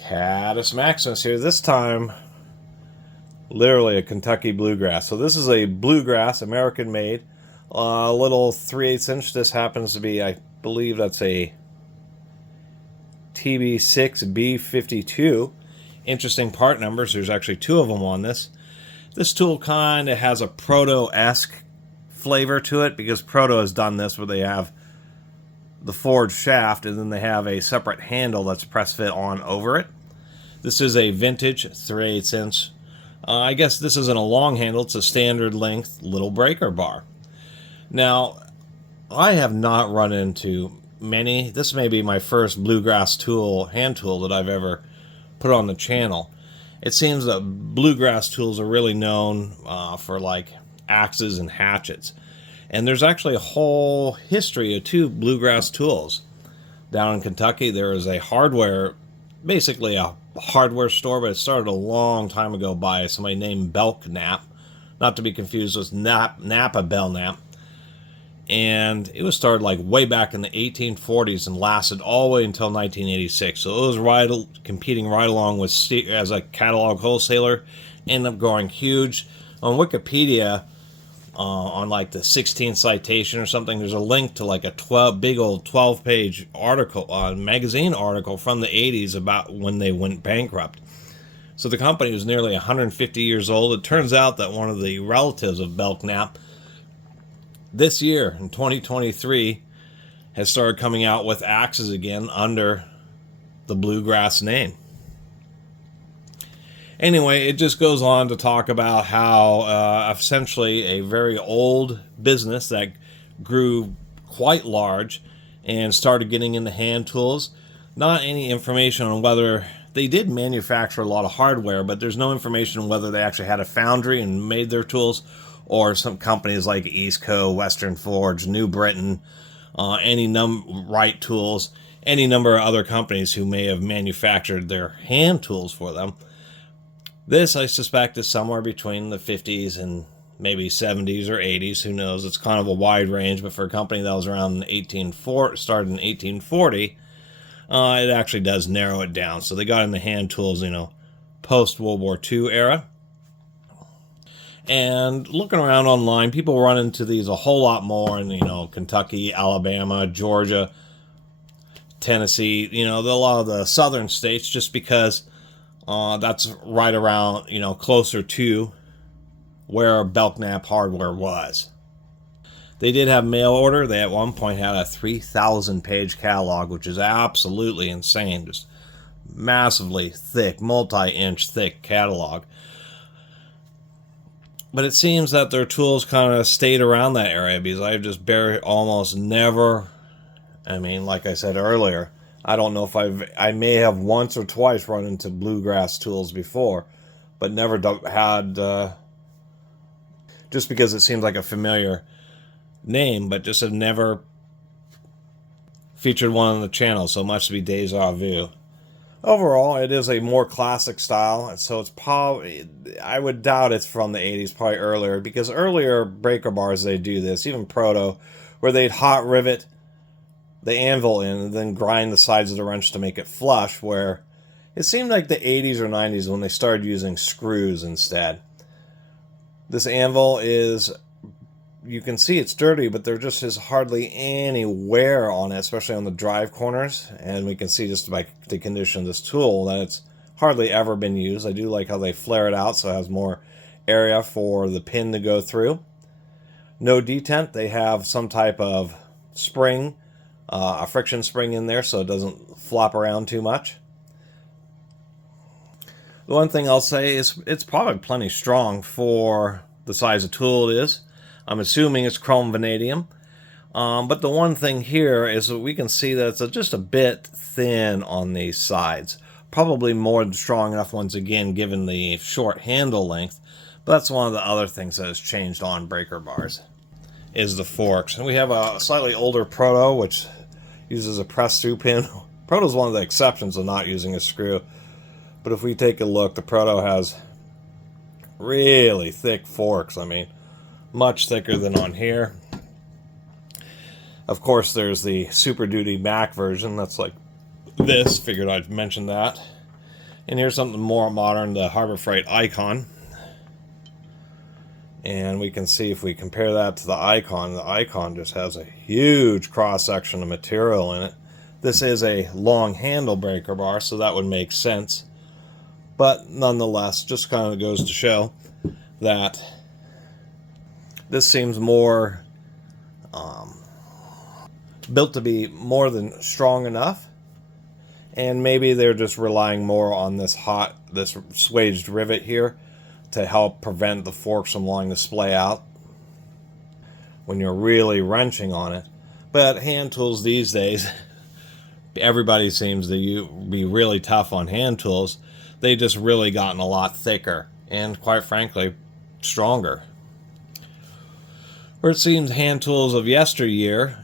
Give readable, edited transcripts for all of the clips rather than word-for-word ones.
Catus Maximus here. This time, literally a Kentucky bluegrass. So this is a bluegrass, American made, a little 3/8 inch. This happens to be, I believe that's a TB6B52. Interesting part numbers. There's actually two of them on this. This tool kind of has a proto-esque flavor to it because Proto has done this where they have the forged shaft and then they have a separate handle that's press fit on over it. This is a vintage 3/8 inch. I guess this isn't a long handle, it's a standard length little breaker bar. Now, I have not run into many. This may be my first bluegrass tool, hand tool, that I've ever put on the channel. It seems that bluegrass tools are really known for like axes and hatchets. And there's actually a whole history of two bluegrass tools. Down in Kentucky, there is a hardware, basically a hardware store, but it started a long time ago by somebody named Belknap, not to be confused with Napa Belknap. And it was started like way back in the 1840s and lasted all the way until 1986. So it was competing right along with as a catalog wholesaler, ended up growing huge. On Wikipedia, on like the 16th citation or something, there's a link to like a big old 12-page article, magazine article from the 80s about when they went bankrupt. So the company was nearly 150 years old. It turns out that one of the relatives of Belknap this year, in 2023, has started coming out with axes again under the bluegrass name. Anyway, it just goes on to talk about how essentially a very old business that grew quite large and started getting into hand tools. Not any information on whether they did manufacture a lot of hardware, but there's no information on whether they actually had a foundry and made their tools, or some companies like Eastco, Western Forge, New Britain, Wright Tools, any number of other companies who may have manufactured their hand tools for them. This, I suspect, is somewhere between the 50s and maybe 70s or 80s. Who knows? It's kind of a wide range, but for a company that was around started in 1840, it actually does narrow it down. So they got in the hand tools, post-World War II era. And looking around online, people run into these a whole lot more in, Kentucky, Alabama, Georgia, Tennessee, a lot of the southern states, just because that's right around, closer to where Belknap hardware was. They did have mail order. They at one point had a 3,000-page catalog, which is absolutely insane. Just massively thick, multi-inch thick catalog. But it seems that their tools kind of stayed around that area because I've just almost never, like I said earlier, I don't know if I may have once or twice run into bluegrass tools before, but never had, just because it seems like a familiar name, but just have never featured one on the channel, so much to be deja vu. Overall, it is a more classic style, so it's probably, I would doubt it's from the 80s, probably earlier, because earlier breaker bars, they do this, even Proto, where they'd hot rivet the anvil in and then grind the sides of the wrench to make it flush, where it seemed like the 80s or 90s when they started using screws instead. This anvil is, you can see it's dirty, but there just is hardly any wear on it, especially on the drive corners, and we can see just by the condition of this tool that it's hardly ever been used. I do like how they flare it out so it has more area for the pin to go through. No detent. They have some type of spring, a friction spring in there so it doesn't flop around too much. The one thing I'll say is it's probably plenty strong for the size of tool it is. I'm assuming it's chrome vanadium. But the one thing here is that we can see that it's just a bit thin on these sides. Probably more than strong enough once again given the short handle length. But that's one of the other things that has changed on breaker bars, is the forks. And we have a slightly older Proto, which uses a press-through pin. Proto is one of the exceptions of not using a screw. But if we take a look, the Proto has really thick forks. Much thicker than on here. Of course, there's the Super Duty Mac version that's like this. Figured I'd mention that. And here's something more modern, the Harbor Freight Icon. And we can see if we compare that to the Icon just has a huge cross-section of material in it. This is a long handle breaker bar, so that would make sense. But nonetheless, just kind of goes to show that this seems more built to be more than strong enough. And maybe they're just relying more on this swaged rivet here to help prevent the forks from wanting to splay out when you're really wrenching on it. But hand tools these days, everybody seems to be really tough on hand tools. They just really gotten a lot thicker and, quite frankly, stronger. Where it seems hand tools of yesteryear,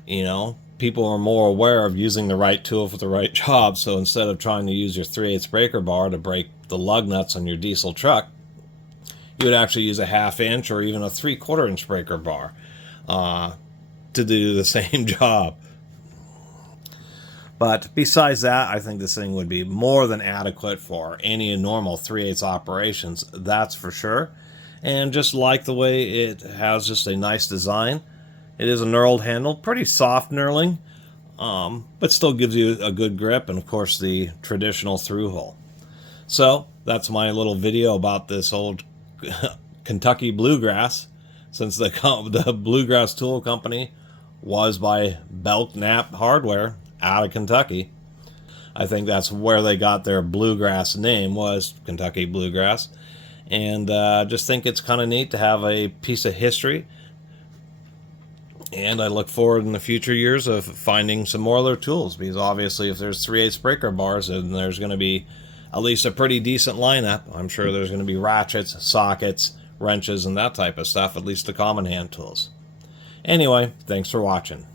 people are more aware of using the right tool for the right job. So instead of trying to use your 3/8 breaker bar to break the lug nuts on your diesel truck, you would actually use a 1/2 inch or even a 3/4 inch breaker bar to do the same job. But besides that, I think this thing would be more than adequate for any normal 3/8 operations, that's for sure. And just like the way it has just a nice design. It is a knurled handle, pretty soft knurling, but still gives you a good grip, and of course the traditional through hole. So that's my little video about this old Kentucky Bluegrass, since the Bluegrass Tool Company was by Belknap Hardware out of Kentucky. I think that's where they got their Bluegrass name, was Kentucky Bluegrass. And just think it's kind of neat to have a piece of history. And I look forward in the future years of finding some more other tools, because obviously if there's 3/8 breaker bars, then there's going to be at least a pretty decent lineup. I'm sure there's going to be ratchets, sockets, wrenches, and that type of stuff, at least the common hand tools. Anyway, thanks for watching.